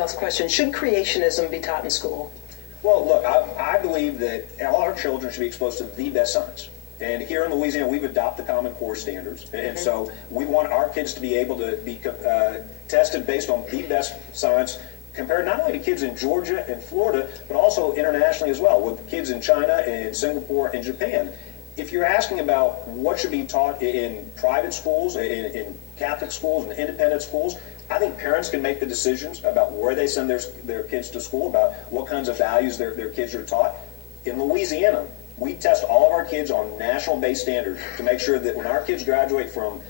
Jindal's question. Should creationism be taught in school? Well, look, I believe that all our children should be exposed to the best science. And here in Louisiana, we've adopted the Common Core standards. And so we want our kids to be able to be tested based on the best science, compared not only to kids in Georgia and Florida, but also internationally as well, with kids in China and Singapore and Japan. If you're asking about what should be taught in private schools, in Catholic schools and independent schools, I think parents can make the decisions about where they send their kids to school, about what kinds of values their kids are taught. In Louisiana, we test all of our kids on national-based standards to make sure that when our kids graduate from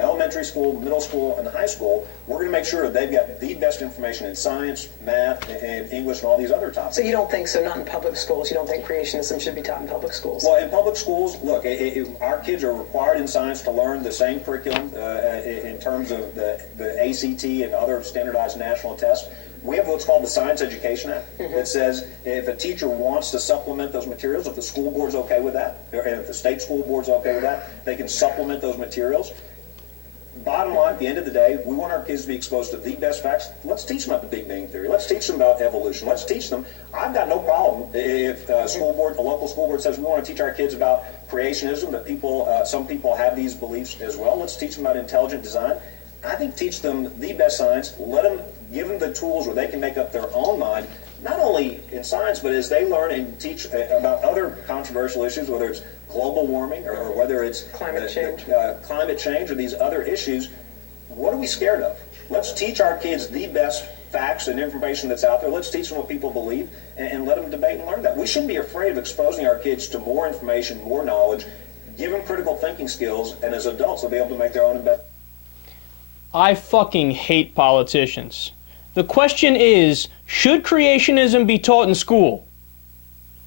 elementary school, middle school, and high school, we're going to make sure that they've got the best information in science, math, and English, and all these other topics. So you don't think so? Not in public schools? You don't think creationism should be taught in public schools? Well, in public schools, look, our kids are required in science to learn the same curriculum in terms of the ACT and other standardized national tests. We have what's called the Science Education Act that says if a teacher wants to supplement those materials, if the school board's okay with that, and if the state school board's okay with that, they can supplement those materials. Bottom line, at the end of the day, we want our kids to be exposed to the best facts. Let's teach them about the Big Bang Theory. Let's teach them about evolution. Let's teach them. I've got no problem if a local school board says we want to teach our kids about creationism, that some people have these beliefs as well. Let's teach them about intelligent design. I think teach them the best science. Give them the tools where they can make up their own mind, not only in science, but as they learn and teach about other controversial issues, whether it's global warming or whether it's climate change or these other issues. What are we scared of? Let's teach our kids the best facts and information that's out there. Let's teach them what people believe and let them debate and learn that. We shouldn't be afraid of exposing our kids to more information, more knowledge, give them critical thinking skills, and as adults, they'll be able to make their own investment. I fucking hate politicians. The question is, should creationism be taught in school?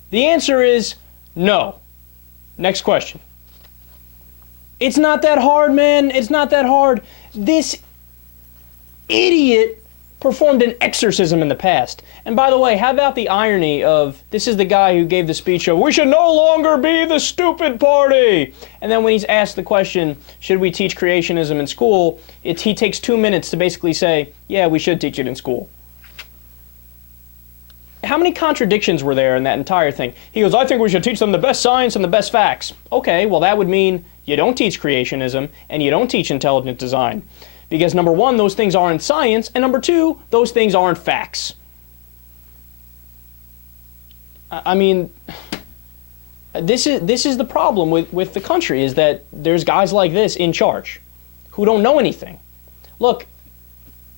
The answer is no. Next question. It's not that hard, man. It's not that hard. This idiot performed an exorcism in the past. And by the way, how about the irony of, this is the guy who gave the speech of, we should no longer be the stupid party. And then when he's asked the question, should we teach creationism in school, he takes 2 minutes to basically say, yeah, we should teach it in school. How many contradictions were there in that entire thing? He goes, I think we should teach them the best science and the best facts. Okay, well that would mean you don't teach creationism and you don't teach intelligent design. Because number one, those things aren't science, and number two, those things aren't facts. I mean, this is the problem with the country, is that there's guys like this in charge who don't know anything. Look,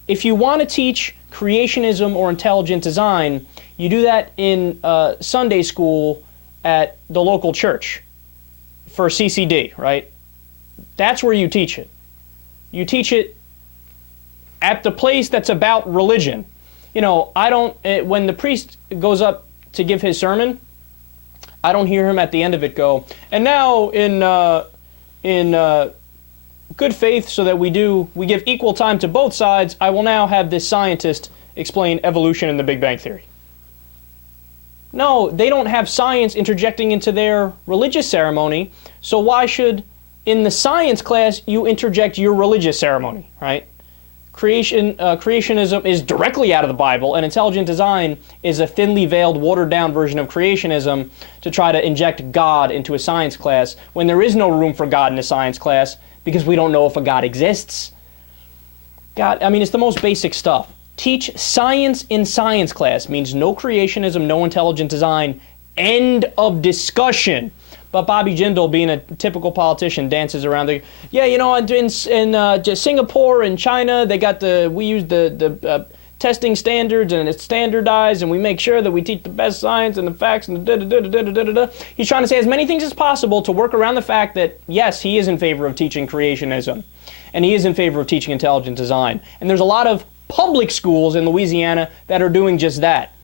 if you want to teach creationism or intelligent design, you do that in Sunday school at the local church for CCD, right? That's where you teach it. You teach it at the place that's about religion. You know, when the priest goes up to give his sermon, I don't hear him at the end of it go, and now in good faith, so that we give equal time to both sides, I will now have this scientist explain evolution and the Big Bang Theory. No, they don't have science interjecting into their religious ceremony, so why should, in the science class, you interject your religious ceremony, right? Creationism is directly out of the Bible, and intelligent design is a thinly veiled, watered-down version of creationism to try to inject God into a science class when there is no room for God in a science class because we don't know if a God exists. God, I mean, it's the most basic stuff. Teach science in science class means no creationism, no intelligent design, end of discussion. But Bobby Jindal, being a typical politician, dances around the, yeah, you know, in Singapore and China, we use the testing standards, and it's standardized, and we make sure that we teach the best science and the facts and the He's trying to say as many things as possible to work around the fact that, yes, he is in favor of teaching creationism, and he is in favor of teaching intelligent design. And there's a lot of public schools in Louisiana that are doing just that.